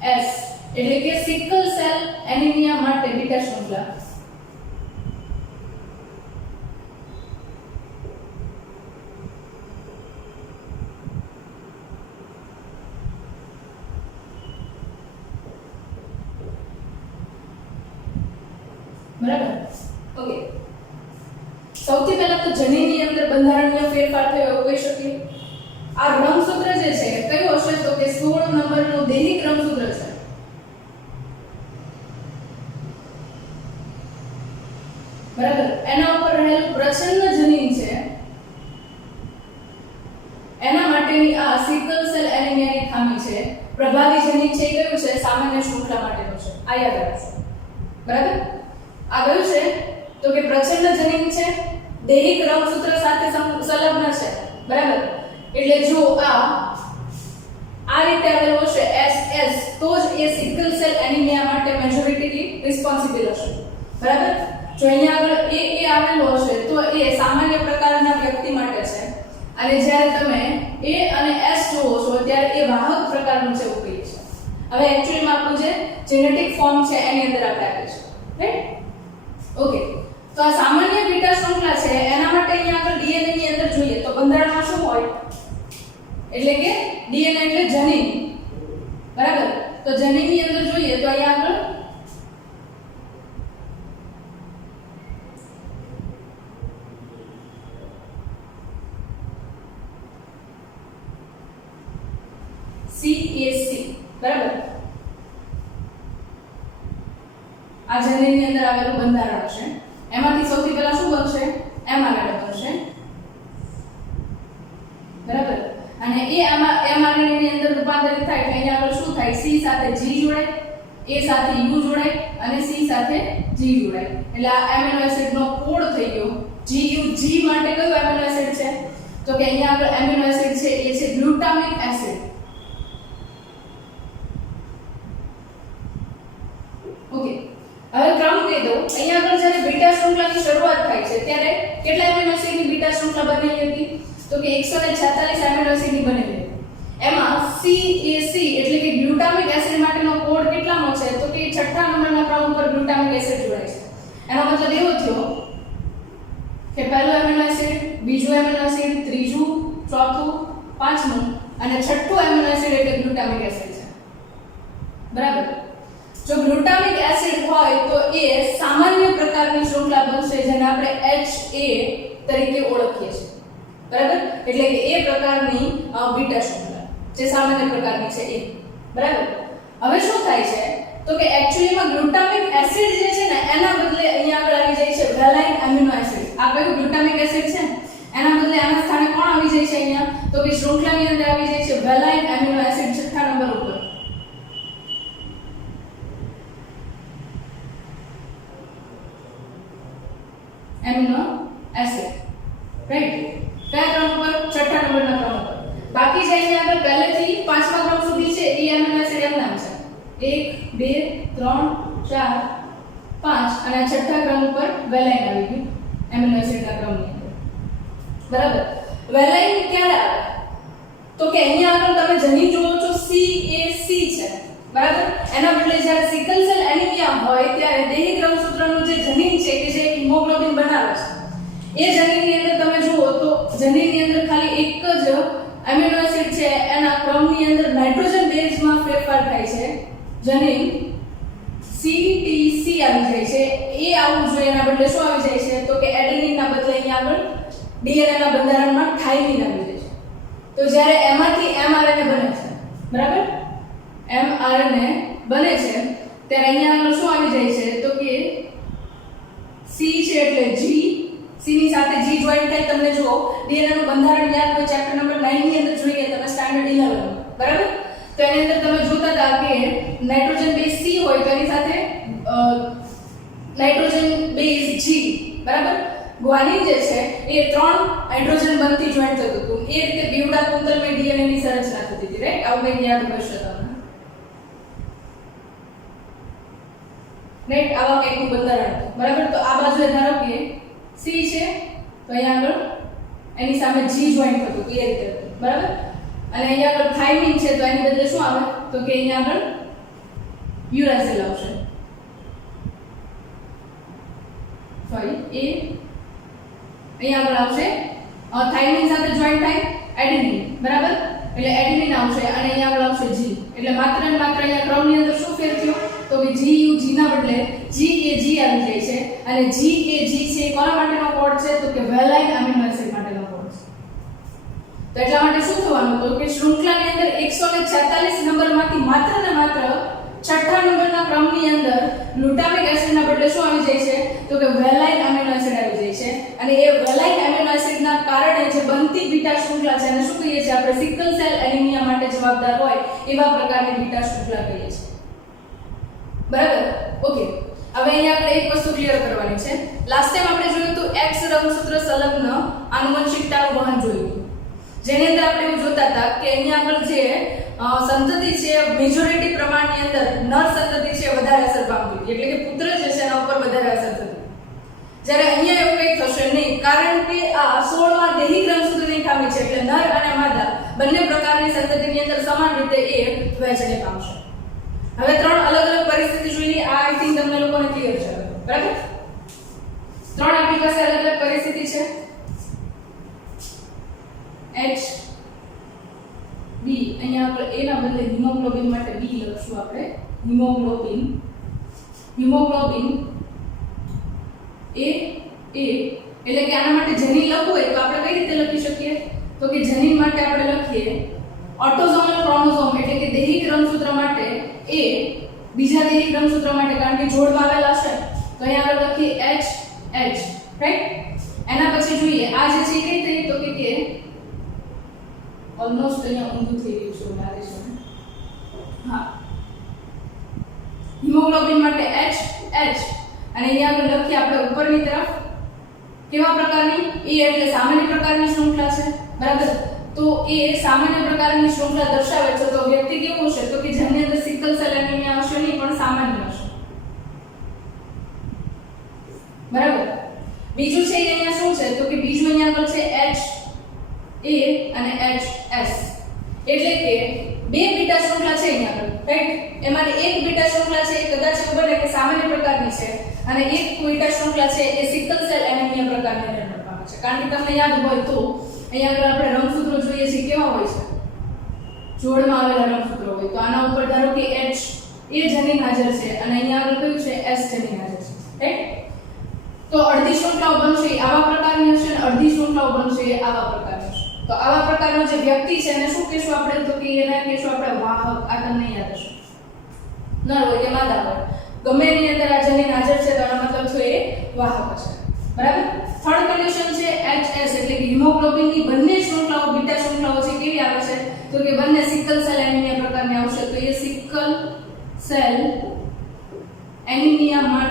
HAS એટલે કે સિકલ સેલ એનિમિયા માટે બીટા શૃંખલા. બરાબર? ઓકે. સૌથી પહેલા તો જનીનની અંદર બંધારણીય ફેરફાર થયો એવું કહી શકીએ. આ રંગસૂત્ર જે છે કયું હશે? તો કે 16 નંબરનું દૈહિક રંગસૂત્ર છે. બરાબર? એના ઉપર રહેલું પ્રચ્છન્ન જનીન છે એના માટેની આ સિકલ સેલ એનિમિયાની ખામી છે. પ્રભાવી જનીન છે કયું છે? સામાન્ય શૃંખલા માટેનું છે. આ યાદ રાખજો. બરાબર? આ કયું છે? તો કે પ્રચ્છન્ન જનીન છે, દૈહિક રંગસૂત્ર સાથે સંલગ્ન છે. બરાબર? એટલે જો આ રીતે આવેલું હશે SS તો જ એ સિકલ સેલ એનિમિયા માટે મેજોરિટીલી રિસ્પોન્સિબલ હશે. બરાબર? જો અહીંયા આગળ એ આવેલું હશે તો એ સામાન્ય પ્રકારના વ્યક્તિ માટે છે અને જ્યારે તમે A અને S જોવો છો ત્યારે એ વાહક પ્રકારનું છે એવું કહીએ છીએ. હવે એક્ચ્યુઅલીમાં આપણું જે જેનેટિક ફોર્મ છે એની અંદર આપણે આપીએ છીએ. રાઈટ? ઓકે. તો આ સામાન્ય બીટા શૃંખલા છે એના માટે અહીંયા આગળ DNA ની અંદર જોઈએ તો બંધારણમાં શું હોય? એટલે કે DNA એટલે જનીન. બરાબર? તો જનીનની અંદર જોઈએ તો અહીંયા આગળ CAC. બરાબર? આ જનીનની અંદર આવેલું બંધારણ છે. એમાંથી સૌથી પહેલા શું બનશે? mRNA બનશે. બરાબર? અને એ mRNA ની અંદર રૂપાંતરિત થાય એટલે અહીંયા આગળ શું થાય? C સાથે G જોડાય, A સાથે U જોડાય અને C સાથે G જોડાય. એટલે આ એમિનો એસિડ નો કોડ થઈ ગયો. GUG માટે કયું એમિનો એસિડ છે? તો કે અહીંયા આગળ એમિનો એસિડ છે એ છે ગ્લુટામિક એસિડ. ઓકે. હવે ક્રમ કહી દઉં. અહીંયા આગળ જ્યારે બીટા શૃંખલાની શરૂઆત થાય છે ત્યારે કેટલા એમિનો એસિડની બીટા શૃંખલા બનેલી હતી? તો કે 146 એમિનો એસિડની બનેલી હતી. એમાં CAC એટલે કે ગ્લુટામિક એસિડ માટેનો કોડ કેટલાનો છે? તો કે છઠ્ઠા નંબરના ક્રમ ઉપર ગ્લુટામિક એસિડ જોડાય છે. એનો મતલબ એવો થયો કે પહેલું એમિનો એસિડ, બીજું એમિનો એસિડ, ત્રીજું, ચોથું, પાંચમું અને છઠ્ઠું એમિનો એસિડ એટલે ગ્લુટામિક એસિડ છે. બરાબર? જો ગ્લુટામિક એસિડ હોય તો એ સામાન્ય પ્રકારની શૃંખલા બનશે જેને આપણે HA તરીકે ઓળખીએ છીએ. બરાબર? એટલે કે એ પ્રકારની બીટા શૃંખલા જે સામાન્ય પ્રકારની છે એ. બરાબર? હવે શું થાય છે? તો કે એક્ચ્યુઅલીમાં ગ્લુટામિક એસિડ જે છે ને એના બદલે અહીંયા આગળ આવી જાય છે વેલાઇન એમિનો એસિડ. આ કયું ગ્લુટામિક એસિડ છે? કે શૃંખલાની અંદર આવી જાય છે વેલાઇન એમિનો એસિડ છઠ્ઠા નંબર ઉપર. Amino acid, right? કયા ક્રમ ઉપર? છઠ્ઠા નંબરના ક્રમ ઉપર. બાકી જે અહીંયા આગળ પહેલેથી પાંચમા ક્રમ સુધી છે એ એમિનો એસિડ એમ નામ છે 1 2 3 4 5 અને છઠ્ઠા ક્રમ ઉપર વેલાઇન આવી ગયું એમિનો એસિડના ક્રમની અંદર. બરાબર? વેલાઇન ક્યારે આવે? તો કે અહીંયા આગળ તમે જનીન જુઓ છો CAC છે. બરાબર? એના બદલે જ્યારે સિકલ સેલ એનિમિયા હોય ત્યારે દેહી ક્રમસૂત્રનું જે જનીન છે કે જે હિમોગ્લોબિન બનાવે છે એ જનીનની અંદર તમે જુઓ તો જનીનની અંદર ખાલી એક જ એમિનો એસિડ છે એના ક્રમની અંદર નાઇટ્રોજન બેઝમાં ફેરફાર થાય છે. જનીન CTC આવી જાય છે. એ આવવું જોઈએ એના બદલે શું આવી જાય છે? તો કે એડેનિનના બદલે અહીંયા આગળ DNA ના બંધારણમાં થાઇમિન આવી જાય છે. તો જ્યારે એમાંથી mRNA બને છે, બરાબર? mRNA બને છે ત્યારે અહીંયા આગળ શું આવી જાય છે? તો કે C છે એટલે G, C ની સાથે G જોઈન્ટ થાય. તમને જુઓ DNA નું બંધારણ યાદ હોય ચેપ્ટર નંબર 9 ની અંદર જોઈએ તમે સ્ટાન્ડર્ડ 11, બરાબર? તો એની અંદર તમે જોતા હતા કે નાઇટ્રોજન બેઝ C હોય તો એની સાથે નાઇટ્રોજન બેઝ G, બરાબર? ગ્વાનિન જે છે એ 3 હાઇડ્રોજન બનતી જોઈન્ટ થતું હતું. એ રીતે બેવડા કુંતલમય DNA ની સંરચના થતી હતી, રાઈટ? આવું કંઈક યાદ હશે તમને, રાઈટ? આવા કંઈકનું બંધારણ હતું, બરાબર? તો આ બાજુ ધારો કે C છે તો અહીંયા આગળ એની સામે G જોઈન્ટ થતું હતું, એ રીતે હતું, બરાબર? અને અહીંયા આગળ થાઇમિન છે તો એની બદલે શું આવે? તો કે અહીંયા આગળ યુરાસિલ આવશે. સોરી, એ અહીંયા આગળ આવશે થાઇમિન સાથે જોઈન્ટ થાય એડેનિન, બરાબર? એટલે એડેનિન આવશે અને અહીંયા આગળ આવશે G. એટલે માત્ર ને માત્ર અહીંયા ક્રમની અંદર શું ફેર થયો? તો કે GU G ના બદલે GAG આવી જાય છે અને GAG છે કોના માટેનો કોડ છે? તો કે વેલાઇન એમિનો એસિડ માટેનો કોડ છે. તો એટલા માટે શું થવાનું? તો કે શૃંખલાની અંદર 146 નંબરમાંથી માત્ર ને માત્ર છઠ્ઠા નંબરના ક્રમની અંદર ગ્લુટામિક એસિડના બદલે શું આવી જાય છે? તો કે વેલાઇન એમિનો એસિડ આવી જાય છે અને એ વેલાઇન એમિનો એસિડના કારણે જે બનતી બીટા શૃંખલા છે અને શું કહીએ છીએ આપણે? સિકલ સેલ એનિમિયા માટે જવાબદાર હોય એવા પ્રકારની બીટા શૃંખલા કહીએ છીએ, બરાબર? ઓકે, હવે અહીંયા આપણે એક વસ્તુ ક્લિયર કરવાની છે. લાસ્ટ ટાઈમ આપણે જોયું હતું X રંગસૂત્ર સંલગ્ન આનુવંશિકતાનું વહન જોયું, જેની અંદર આપણે એવું જોતા હતા કે અહીંયા આગળ જે સંતતિ છે મેજોરિટી પ્રમાણની અંદર નર સંતતિ છે વધારે અસર પામતી, એટલે કે પુત્ર જે છે એના ઉપર વધારે અસર થતી. જ્યારે અહીંયા એવું કંઈ થશે નહીં, કારણ કે આ 16માં દેહી ક્રમસૂત્રની ખામી છે એટલે નર અને માદા બંને પ્રકારની સંતતિની અંદર સમાન રીતે એ વહેંચણી પામશે. હવે 3 અલગ અલગ પરિસ્થિતિ જોઈએ. આ આઈ થિંક તમને લોકોને ક્લિયર છે, બરાબર? 3 આપણી પાસે અલગ અલગ પરિસ્થિતિ છે. H B, અહીંયા આપણે A ના બદલે હિમોગ્લોબિન માટે B લખશું આપણે. હિમોગ્લોબિન A એટલે કે આના માટે જનીન લખવું હોય તો આપણે કઈ રીતે લખી શકીએ? તો કે જનીન માટે આપણે લખીએ ઓટોસોમલ ક્રોમોસોમ એટલે કે દેહી ક્રમસૂત્ર માટે A, બીજા દેહી ક્રમસૂત્ર માટે કારણ કે જોડમાં આવેલા છે તો અહીંયા આગળ લખીએ H, રાઈટ? એના પછી જોઈએ આ જે છે કઈ થઈ? તો કે ઓલમોસ્ટ અહીંયા ઊંધું થઈ ગયું છે લાગે છે. હા, હિમોગ્લોબિન માટે H અને અહીંયા આગળ લખીએ આપણે ઉપરની તરફ કેવા પ્રકારની? એ એટલે સામાન્ય પ્રકારની શૃંખલા છે, બરાબર? તો એ સામાન્ય પ્રકારની શૃંખલા દર્શાવે છે તો વ્યક્તિ કેવું છે? તો કે જેની અંદર સિકલ સેલ એનિમિયા હશે નહીં પણ સામાન્ય હશે, બરાબર? બીજું છે અહીંયા શું છે? તો કે બીજું અહીંયા આગળ છે H A અને HS એટલે કે બે બીટા શૃંખલા છે અહીંયા આગળ, રાઈટ? એમાંથી એક બીટા શૃંખલા છે એ કદાચ એવું બને કે સામાન્ય પ્રકારની છે અને એક બીટા શૃંખલા છે એ સિકલ સેલ એનિમિયા પ્રકારની નિર્માણ પામે છે. કારણ કે તમને યાદ હોય તો અહીંયા આગળ આપણે રંગસૂત્રો જોઈએ છીએ કેવા હોય છે? જોડમાં આવેલા રંગસૂત્રો હોય. તો આના ઉપર ધારો કે H એ જનીન હાજર છે અને અહીંયા આગળ કયું છે? S જનીન હાજર છે, રાઈટ? તો અડધી શૃંખલાઓ બનશે આવા પ્રકારની હશે અને અડધી શૃંખલાઓ બનશે આવા પ્રકારની હશે. તો આવા પ્રકારનો જે વ્યક્તિ છે એને શું કહેશું આપણે? તો કે એને કહેશું આપણે વાહક. આ તમને યાદ હશે, નર હોય કે માદા હોય ગમે એની અંદર આ જનીન હાજર છે તો એનો મતલબ શું? એ વાહક છે, બરાબર? થર્ડ કન્ડિશન છે HS એટલે કે હિમોગ્લોબિનની બંને શૃંખલાઓ બીટા શૃંખલાઓ છે કેવી આવે છે તો કે બંને સિકલ સેલ એનિમિયા પ્રકારની આવશે તો એ સિકલ સેલ એનિમિયા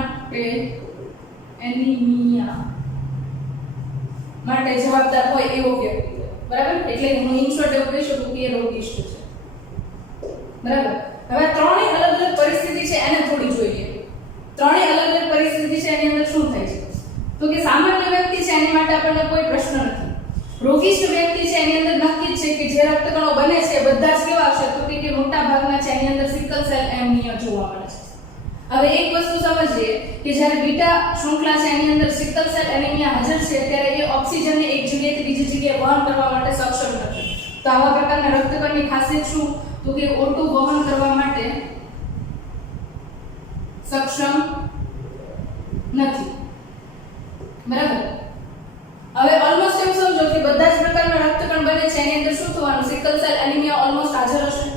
માટે જવાબદાર હોય એવો વ્યક્તિ બરાબર એટલે હું ઇન શોર્ટ એવું કહી શકું કે એ રોગિષ્ટ છે બરાબર હવે ત્રણેય અલગ અલગ પરિસ્થિતિ છે એને થોડી જોઈએ ત્રણેય અલગ અલગ પરિસ્થિતિ છે એની અંદર શું થાય છે તો કે સામાન્ય વ્યક્તિ છે એની માટે આપણને કોઈ પ્રશ્ન નથી રોગિષ્ટ વ્યક્તિ છે એની અંદર નક્કી છે કે જે રક્તકણો બને છે બધા જ કેવા હશે તો કે મોટા ભાગના છે એની અંદર સિકલ સેલ એનિમિયા જોવા મળે છે હવે એક વસ્તુ સમજીએ કે જ્યારે બીટા શૃંખલા છે એની અંદર સિકલ સેલ એનિમિયા હાજર છે ત્યારે એ ઓક્સિજનને એક જગ્યાએથી બીજી જગ્યાએ વહન કરવા માટે સક્ષમ નથી તો આવા પ્રકારના રક્તકણની ખાસિયત શું તો કે O2 વહન કરવા માટે સક્ષમ નથી બરાબર હવે ઓલમોસ્ટ એમ સમજો કે બધા જ પ્રકારના રક્તકણ બને છે એની અંદર શું થવાનું સિકલ સેલ એનિમિયા ઓલમોસ્ટ હાજર હશે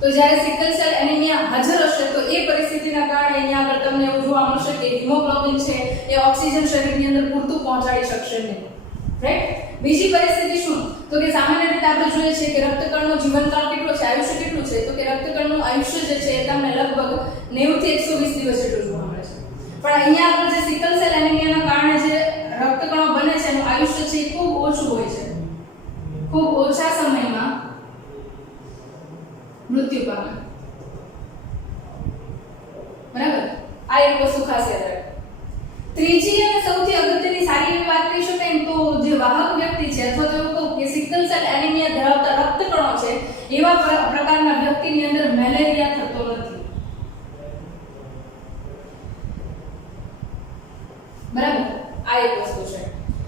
તો જ્યારે સિકલ સેલ એનિમિયા હાજર હશે તો એ પરિસ્થિતિના કારણે અહીંયા આગળ તમને એવું જોવા મળશે કે હિમોગ્લોબિન છે એ ઓક્સિજન શરીરની અંદર પૂરતું પહોંચાડી શકશે નહીં રાઈટ બીજી પરિસ્થિતિ શું તો કે સામાન્ય રીતે આપણે જોઈએ છીએ કે રક્તકણનું જીવનકાળ કેટલો છે આયુષ્ય કેટલું છે તો કે રક્તકણનું આયુષ્ય જે છે એ તમને લગભગ 90 થી 120 દિવસ જેટલું જોવા મળે છે પણ અહીંયા આપણે જે સિકલ સેલ એનિમિયાના કારણે જે રક્તકણો બને છે એનું આયુષ્ય છે એ ખૂબ ઓછું હોય છે ખૂબ ઓછા સમયમાં મૃત્યુ પામે બરાબર આ એક વસ્તુ ખાસ યાદ રાખો ત્રીજી અને સૌથી અગત્યની સારી એવી વાત કહી શકાય ને તો જે વાહક વ્યક્તિ છે અથવા તો એવું કહું કે સિકલ સેલ એનિમિયા ધરાવતા રક્તકણો છે એવા પ્રકારના વ્યક્તિની અંદર મેલેરિયા થતો નથી બરાબર આ એક વસ્તુ છે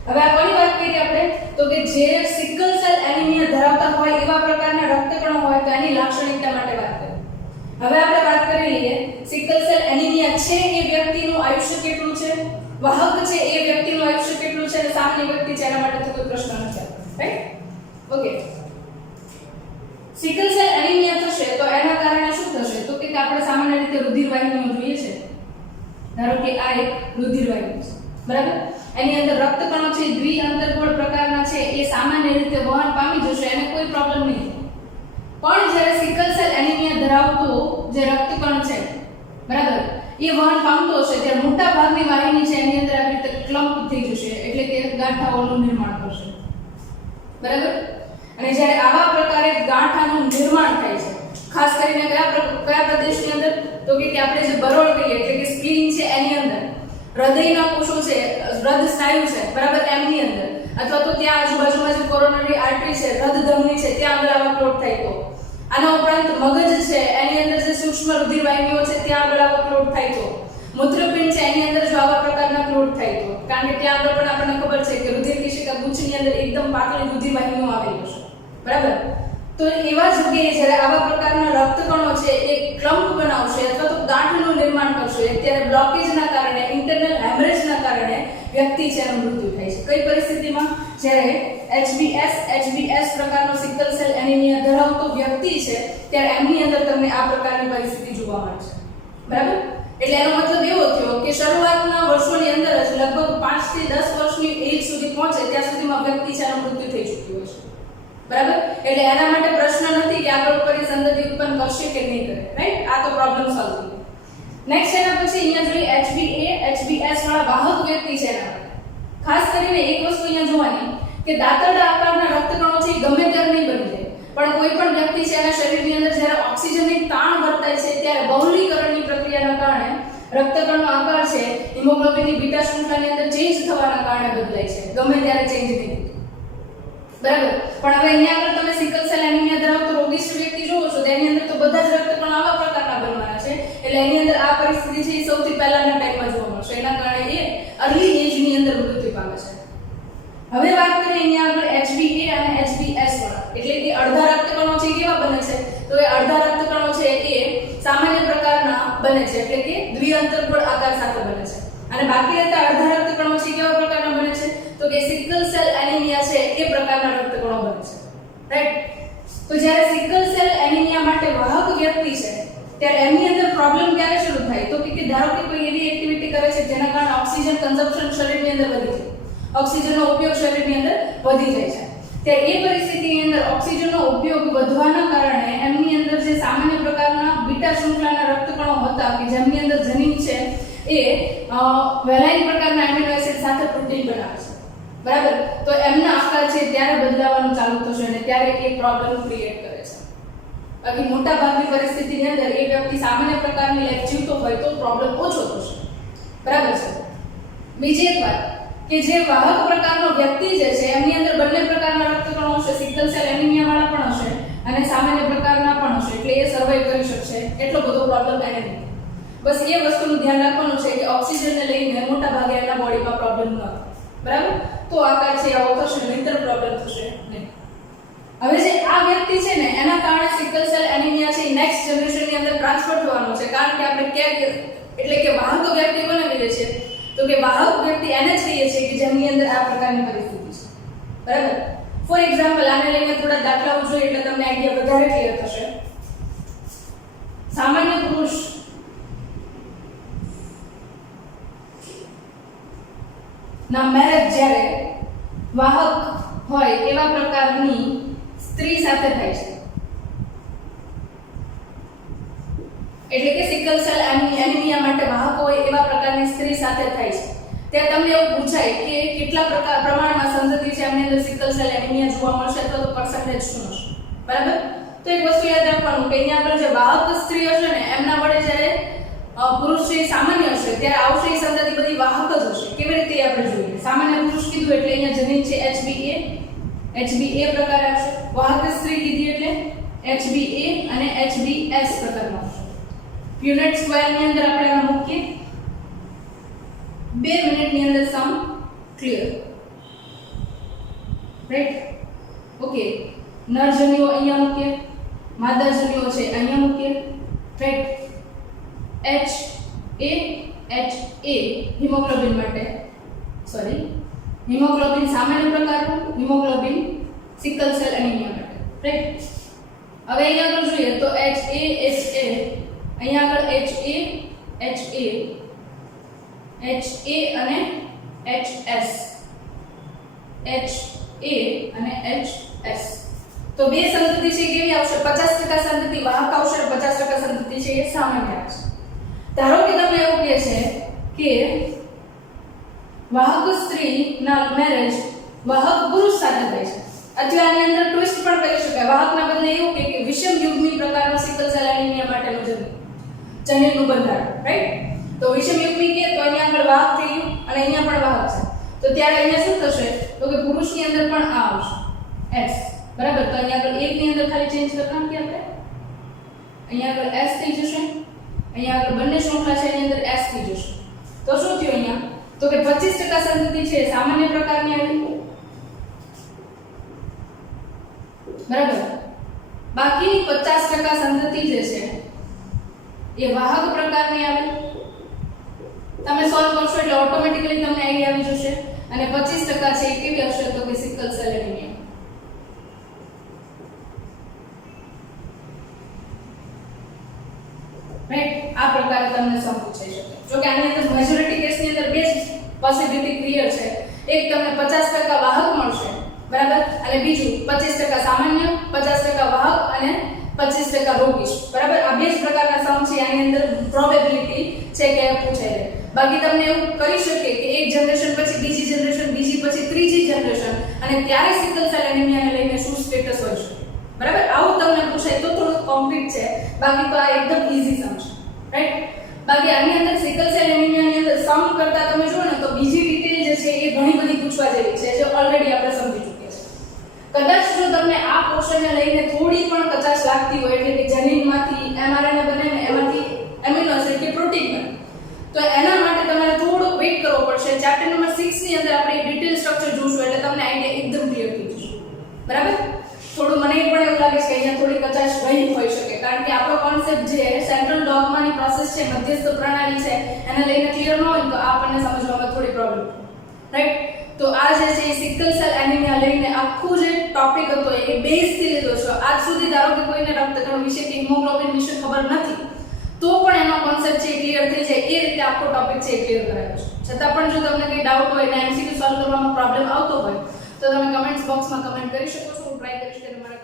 હવે આ કોની વાત કરી આપણે તો કે જે સિકલ સેલ એનિમિયા ધરાવતા હોય એવા પ્રકારના રક્તકણો હોય તો એની લાક્ષણિકતા માટે વાત કરીએ હવે આપણે વાત કરી લઈએ સિકલ સેલ એનિમિયા છે એ વ્યક્તિનું આયુષ્ય કેટલું છે વાહક છે એ વ્યક્તિનું આયુષ્ય કેટલું છે અને સામાન્ય વ્યક્તિ છે એના માટે તો કોઈ પ્રશ્ન નથી right okay sickle cell anaemia થશે તો એના કારણે શું થશે તો કે આપણે સામાન્ય રીતે રુધિર વાહિનીઓ જોઈએ છે ધારો કે આ એક રુધિર વાહિની છે બરાબર એની અંદર રક્તકણો છે દ્વિઅંતરગોળ પ્રકારના છે એ સામાન્ય રીતે વહન પામી જશે એને કોઈ પ્રોબ્લેમ નહીં પણ જ્યારે સિકલ સેલ એનિમિયા ધરાવતો જે રક્તકણ છે બરાબર એ વહન પામતો હશે ત્યારે મોટા ભાગની વાહિની છે એની અંદર આવી રીતે ક્લમ્પ થઈ જશે એટલે કે ગાંઠાઓનું નિર્માણ કરશે બરાબર અને જ્યારે આવા પ્રકારે ગાંઠાનું નિર્માણ થાય છે ખાસ કરીને કયા પ્રદેશની અંદર તો કે આપણે જે બરોળ કહીએ એટલે કે સ્પ્લીન છે એની અંદર હૃદયના કોષો છે હૃદય સ્નાયુ છે બરાબર એમની અંદર અથવા તો ત્યાં આજુબાજુમાં જે કોરોનરી આર્ટરી છે હૃદય ધમની છે ત્યાં આગળ આવા ક્લોટ થાય તો આના ઉપરાંત મગજ છે એની અંદર જે સૂક્ષ્મ રુધિર વાહિનીઓ છે ત્યાં આગળ આવા ક્લોટ થાય તો મૂત્રપિંડ છે એની અંદર જો આવા પ્રકારના ક્લોટ થાય તો કારણ કે ત્યાં આગળ પણ આપણને ખબર છે કે રુધિર કેશિકા ગુચ્છની અંદર એકદમ પાતળી રુધિર વાહિનીઓ આવેલી છે બરાબર તો એવા જગ્યાએ જ્યારે આવા પ્રકારના રક્તકણો છે એ ક્લમ્પ બનાવશે અથવા તો ગાંઠનું નિર્માણ કરશે ત્યારે બ્લોકેજના કારણે ઇન્ટરનલ હેમરેજના કારણે વ્યક્તિ છે એનું મૃત્યુ થાય છે કઈ પરિસ્થિતિમાં જ્યારે HBS પ્રકારનો સિકલ સેલ એનિમિયા ધરાવતો વ્યક્તિ છે ત્યારે એમની અંદર તમને આ પ્રકારની પરિસ્થિતિ જોવા મળે છે બરાબર એટલે એનો મતલબ એવો થયો કે શરૂઆતના વર્ષોની અંદર જ લગભગ 5 થી 10 વર્ષની એજ સુધી પહોંચે ત્યાં સુધીમાં વ્યક્તિ છે એનું મૃત્યુ થઈ ચૂક્યું હોય છે બરાબર એટલે એના માટે પ્રશ્ન નથી કે આગળ ઉપર સંતતિ ઉત્પન્ન કરશે કે નહીં કરે રાઈટ આ તો પ્રોબ્લેમ સોલ્વ થઈ નેક્સ્ટ એના પછી અહીંયા જોઈએ HBS વાળા વાહક વ્યક્તિ છે એના માટે ખાસ કરીને એક વસ્તુ અહીંયા જોવાની કે દાંતરડા આકારના રક્તકણો છે એ ગમે ત્યારે નહીં બની જાય પણ કોઈ પણ વ્યક્તિ છે એના શરીરની અંદર જ્યારે ઓક્સિજનની તાણ વર્તાય છે ત્યારે બહુલીકરણની પ્રક્રિયાના કારણે રક્તકણનો આકાર છે હિમોગ્લોબિનની બીટા શૃંખલાની અંદર ચેન્જ થવાના કારણે બદલાય છે ગમે ત્યારે ચેન્જ નહીં બરાબર પણ હવે અહીંયા આગળ તમે સિકલ સેલ એનિમિયા ધરાવતો રોગિષ્ટ વ્યક્તિ જોવો છો તેની અંદર તો બધા જ રક્તકણો આવા પ્રકારના બનવાના છે એટલે એની અંદર આ પરિસ્થિતિ છે એ સૌથી પહેલાના ટાઈમમાં જોવા મળશે એના કારણે એ અર્લી એજની અંદર મૃત્યુ પામે છે હવે વાત કરીએ અહીંયા આગળ HbA અને HbS વાળા એટલે કે અડધા રક્તકણો છે કેવા બને છે તો એ અડધા રક્તકણો છે એ સામાન્ય પ્રકારના બને છે એટલે કે દ્વિઅંતરગોળ આકાર સાથે બને છે અને બાકી રહેતા અડધા રક્તકણો છે કેવા પ્રકારના બને છે તો કે સિકલ સેલ એનિમિયા છે એ પ્રકારના રક્તકણો બને છે રાઈટ તો જ્યારે સિકલ સેલ એનિમિયા માટે વાહક વ્યક્તિ છે ત્યારે એમની અંદર પ્રોબ્લેમ ક્યારે શરૂ થાય તો કે ધારો કે કોઈ એવી એક્ટિવિટી કરે છે જેના કારણે ઓક્સિજન કન્ઝમ્પશન શરીરની અંદર વધી જાય ઓક્સિજનનો ઉપયોગ શરીરની અંદર વધી જાય છે. ત્યારે એ પરિસ્થિતિની અંદર ઓક્સિજનનો ઉપયોગ વધવાના કારણે એમની અંદર જે સામાન્ય પ્રકારના બીટા શૃંખલાના રક્તકણો હતા કે જેમની અંદર જનીન છે એ વેલાઇન પ્રકારના એમિનો એસિડ સાથે પ્રોટીન બનાવે છે. બરાબર, તો એમના આકાર છે ત્યારે બદલાવાનું ચાલુ થશે અને ત્યારે એ પ્રોબ્લેમ ક્રિએટ કરે છે. બાકી મોટા ભાગની પરિસ્થિતિની અંદર એ વ્યક્તિ સામાન્ય પ્રકારની લાઈફ જીવતો હોય તો પ્રોબ્લેમ ઓછો થશે. બરાબર છે. બીજી એક વાત કે જે વાહક પ્રકારનો વ્યક્તિ જે છે એમની અંદર બંને પ્રકારના રક્તકણો હશે, સિકલ સેલ એનિમિયા વાળા પણ હશે અને સામાન્ય પ્રકારના પણ હશે, એટલે એ સર્વાઈવ કરી શકશે. એટલો બધો પ્રોબ્લેમ એને નહીં. બસ એ વસ્તુનું ધ્યાન રાખવાનું છે કે ઓક્સિજનને લઈને મોટા ભાગે એના બોડીમાં પ્રોબ્લેમ ન થાય. બરાબર, તો આકાર છે આવો થશે, નહીંતર પ્રોબ્લેમ થશે નહીં. હવે જે આ વ્યક્તિ છે ને એના કારણે સિકલ સેલ એનિમિયા છે નેક્સ્ટ જનરેશનની અંદર ટ્રાન્સફર થવાનો છે, કારણ કે આપણે એટલે કે વાહક વ્યક્તિ બનાવી દે છે. તો કે વાહક વ્યક્તિ એને જ કહીએ છીએ કે જેમની અંદર આ પ્રકારની પરિસ્થિતિ છે. બરાબર, ફોર એક્ઝામ્પલ આને લઈને થોડા દાખલાઓ જોઈએ એટલે તમને આઈડિયા વધારે ક્લિયર થશે. સામાન્ય પુરુષ ના મેરેજ જ્યારે વાહક હોય એવા પ્રકારની સ્ત્રી સાથે થાય છે, એટલે કે સિકલ સેલ એનિમિયા માટે વાહક હોય એવા પ્રકારની સ્ત્રી સાથે થાય છે, ત્યાં તમને એવું પૂછાય કે કેટલા પ્રમાણમાં સંતતિ છે એમની અંદર સિકલ સેલ એનિમિયા જોવા મળશે અથવા તો પર્સન્ટેજ શું હશે. બરાબર, તો એક વસ્તુ યાદ રાખવાનું કે અહીંયા આગળ જે વાહક સ્ત્રી હશે ને એમના વડે જ્યારે પુરુષ છે સામાન્ય હશે ત્યારે આવશે એ સંતતિ બધી વાહક જ હશે. કેવી રીતે આપણે જોઈએ? સામાન્ય પુરુષ કીધું એટલે અહીંયા જનીન છે HBA પ્રકાર આવશે. વાહક સ્ત્રી કીધી એટલે HBA અને HBS પ્રકારનો આવશે. યુનિટ સ્ક્વેર ની અંદર આપણે આ મૂકીએ. 2 મિનિટની અંદર સમ ક્લિયર. Right, okay. નરજન્યુઓ અહીંયા મૂકીએ, માદાજન્યુઓ છે અહીંયા મૂકીએ. રાઈટ, HA હિમોગ્લોબિન માટે, સોરી, હિમોગ્લોબિન સામાન્ય પ્રકારનું, હિમોગ્લોબિન સિકલ સેલ એનિમિયા માટે. રાઈટ, હવે અહીંયા આગળ જોઈએ તો HA અહીંયા આગળ HA અને HS, તો બે સંતતિ છે કેવી આવશે? 50% સંતતિ વાહક આવશે અને 50% સંતતિ છે એ સામાન્ય આવશે. ધારો કે તમને એવું કહે છે કે વાહક સ્ત્રીના મેરેજ વાહક પુરુષ સાથે થાય છે, અથવા આની અંદર ટ્વિસ્ટ પણ કરી શકાય. વાહકના બદલે એવું કે વિષમ યુગ્મી પ્રકારનો સિકલ સેલ એનિમિયા માટેનું જનીનનું બંધારણ. રાઈટ, તો વિષમ યુગ્મી કે તો અહીંયા આગળ વાહક થઈ ગયું અને અહીંયા પણ વાહક છે, તો ત્યારે અહીંયા શું થશે? તો કે પુરુષની અંદર પણ આ આવશે S. બરાબર, તો અહીંયા આગળ એક ની અંદર ખાલી ચેન્જ કરતા કે આપણે અહીંયા આગળ S થઈ જશે, અહીંયા આગળ બંને શૃંખલા છે એની અંદર S થઈ જશે. તો શું થયું અહીંયા? તો કે 25% સંતતિ છે સામાન્ય પ્રકારની આવી. બરાબર, બાકીની 50% સંતતિ જે છે એ વાહક પ્રકારની આવે. તમે સોલ્વ કરશો એટલે ઓટોમેટિકલી તમને આઈડિયા આવી જશે. અને 25% છે એ કેવી હશે? તો કે સિકલ સેલ એનિમિયા. રાઈટ, આ પ્રકારે તમને સમ પૂછાઈ શકે. જો કે આની અંદર મેજોરિટી કેસની અંદર બે જ પોસિબિલિટી ક્લિયર છે. એક તમને 50% વાહક મળશે, બરાબર, અને બીજું 25% સામાન્ય, 50% વાહક અને 25% રોગીશ. બરાબર, આ બે જ પ્રકારના સમ છે. આની અંદર પ્રોબેબિલિટી છે કે પૂછાય છે. બાકી તમને એવું કરી શકે કે એક જનરેશન પછી બીજી જનરેશન, બીજી પછી ત્રીજી જનરેશન, અને ત્યારે સિકલ સેલ એનિમિયાને લઈને શું સ્ટેટસ હોય છે. બરાબર, આવું તમને પૂછાય તો થોડું કોમ્પ્લિકેટ છે. બાકી તો આ એકદમ ઈઝી સમ છે. રાઈટ, બાકી આની અંદર સિકલ સેલ એનિમિયાની અંદર સમ કરતા તમે જુઓ ને તો બીજી ડિટેલ જે છે એ ઘણી બધી પૂછવા જેવી છે, જે ઓલરેડી આપણે સમજી ચૂક્યા છે. કદાચ જો તમને આ પોર્શનને લઈને થોડી પણ કચાશ લાગતી હોય, એટલે કે જનીનમાંથી mRNA બને ને એમાંથી એમિનો એસિડ કે પ્રોટીન બને, તો એના માટે તમારે થોડું વેઇટ કરવો પડશે. ચેપ્ટર નંબર 6 ની અંદર આપણે ડિટેલ સ્ટ્રક્ચર જોશું એટલે તમને આઈડિયા એકદમ ક્લિયર થઈ જશે. બરાબર, થોડું મને પણ એવું લાગે છે કે અહીંયા થોડી કચાશ રહી હોઈ શકે, કારણ કે આપણો કોન્સેપ્ટ જે સેન્ટ્રલ ડોગમાની પ્રોસેસ છે, મધ્યસ્થ પ્રણાલી છે, એને લઈને ક્લિયર ન હોય તો આપણને સમજવામાં થોડી પ્રોબ્લેમ. રાઈટ, તો આ જે છે સિકલ સેલ એનિમિયા લઈને આખું જે ટોપિક હતો એ બેઝ થી લીધો છે. આજ સુધી ધારો કે કોઈને રક્તકણ વિશે કે હિમોગ્લોબિન વિશે ખબર નથી તો પણ એનો કોન્સેપ્ટ છે ક્લિયર થઈ જાય એ રીતે આખો ટોપિક છે ક્લિયર કરાયો છે. છતાં પણ જો તમને કંઈ ડાઉટ હોય ને MCQ સોલ્વ કરવામાં પ્રોબ્લેમ આવતો હોય તો તમે કમેન્ટ્સ બોક્સમાં કમેન્ટ કરી શકો છો. હું ટ્રાય કરીશ કે તમારા